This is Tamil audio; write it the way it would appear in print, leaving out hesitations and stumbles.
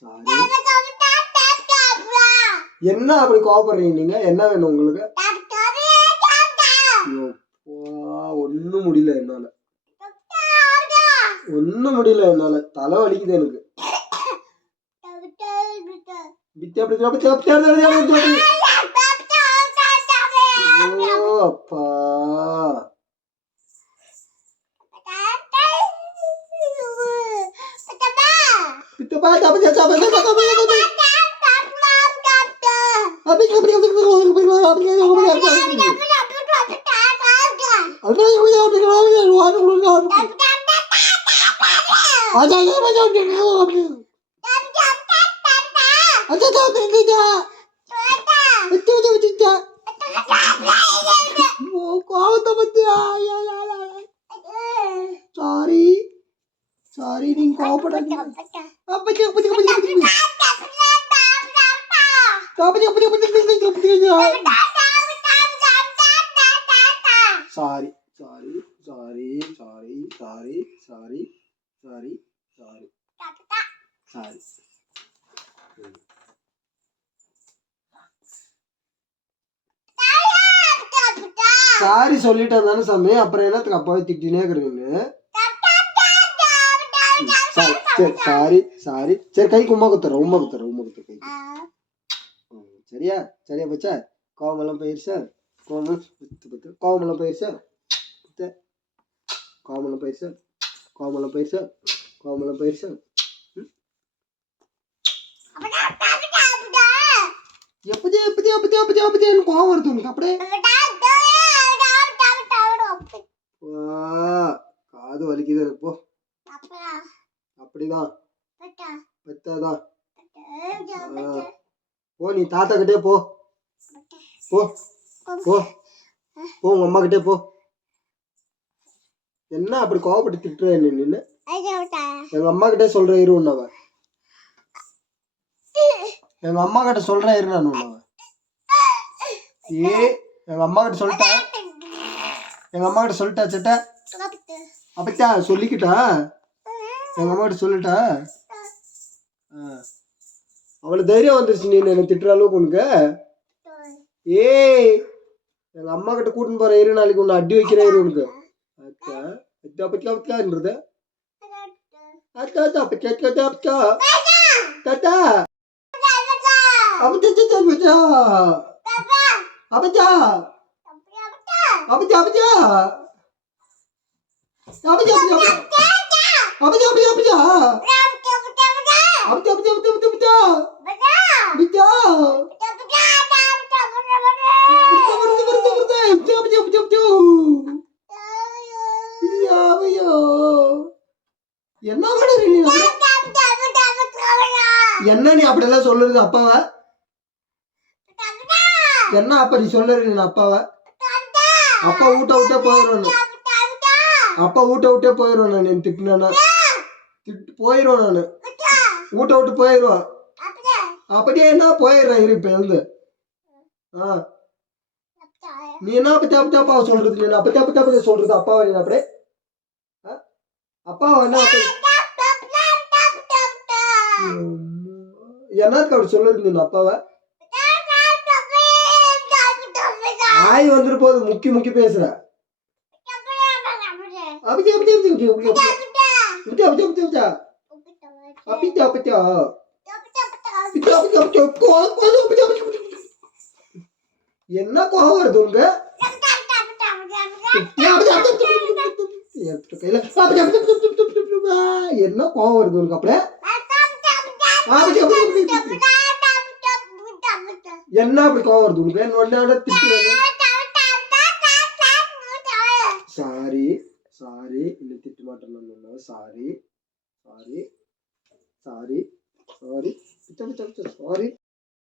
சாரி. என்ன அப்படி கோபப்படுறீங்க நீங்க? என்ன வேணும் உங்களுக்கு? ஒன்னும் முடியல என்னால. ஒன்னும் முடியல என்னால. தலை வலிக்குது எனக்கு. அப்பா சாரி சாரி, நீங்க கோபப்படாதீங்க. Sorry sorry sorry sorry sorry sorry sorry sorry sorry. Sorry சொல்லிட்டேன் தானே சாமி, அப்புறம் என்னத்துக்கு அப்பாவை திட்டினே இருக்கிறீங்க? சரி சாரி சாரி. சரி கைக்கு உமா குத்துறேன், உமா குத்துறேன், உமா குத்துற கை. சரியா சரியா பச்சா? கோவமெல்லாம் போயிருச்சா? கோவமெல்லாம் போயிருச்சா? கோவமெல்லாம் போயிருச்சா? கோவமெல்லாம் போயிருச்சா? கோவமெல்லாம் போயிருச்சா? எப்படி எப்படி எப்படி எப்படி எப்படி கோவம் வருது உனக்கு? அப்படியே காது வலிக்குது எனக்கு. போ அப்படிதான் பெத்தாதான். போ நீ தாத்தா கிட்டே போ. போ போ போ உங்க அம்மா கிட்டே போ. என்ன அப்படி கோவப்பட்டு திட்டுற என்ன நின்னு? எங்க அம்மா கிட்டே சொல்ற இரு உன்னவ. எங்க அம்மா கிட்ட சொல்ற இரு நான் உன்னவ. எங்க அம்மா கிட்ட சொல்லிட்டேன். எங்க அம்மா கிட்ட சொல்லிட்டா சட்ட அப்பச்சா சொல்லிக்கிட்டா. எங்க அம்மா கிட்ட சொல்லிட்டா. அவளுக்கு தைரியம் வந்துருச்சு நீ என்ன திட்டுற அளவுக்கு உனக்கு. எங்க அம்மா கிட்ட கூட்டின்னு போற இரு, நாளைக்கு உன்னை அடி வைக்கிற இரு உனக்கு. அப்பச்சான்றது என்ன நீ அப்படி எல்லாம் சொல்லுறது அப்பாவ? என்ன அப்ப நீ சொல்லுறது அப்பாவ? அப்பா ஊட்ட விட்டே போயிடுவேன். அப்பா ஊட்ட விட்டே போயிடுவேன் நான். நீ திட்டினா போயிடுவேன் நானு. ஊட்ட விட்டு போயிடுவேன். அப்படியே என்ன போயிடுறேன் இரு இப்ப எழுந்து. நீ என்ன அப்பா அப்பாவை சொல்றது? நீ அப்பா அப்பா சொல்றது அப்பாவை? நீ அப்படியே அப்பாவை என்ன என்னத்துக்கு அப்படி சொல்லுறது நீ அப்பாவை? ஆய் வந்துரு போது முக்கி முக்கி பேசுற. என்ன கோவம் வருது உங்க? என்ன கோவம் வருது உனக்கு? அப்படியே என்ன அப்படி கோவம் வருது உனக்கு? சாரி சாரி, இல்லை திட்ட மாட்டேன். Sorry sorry sorry sorry sorry.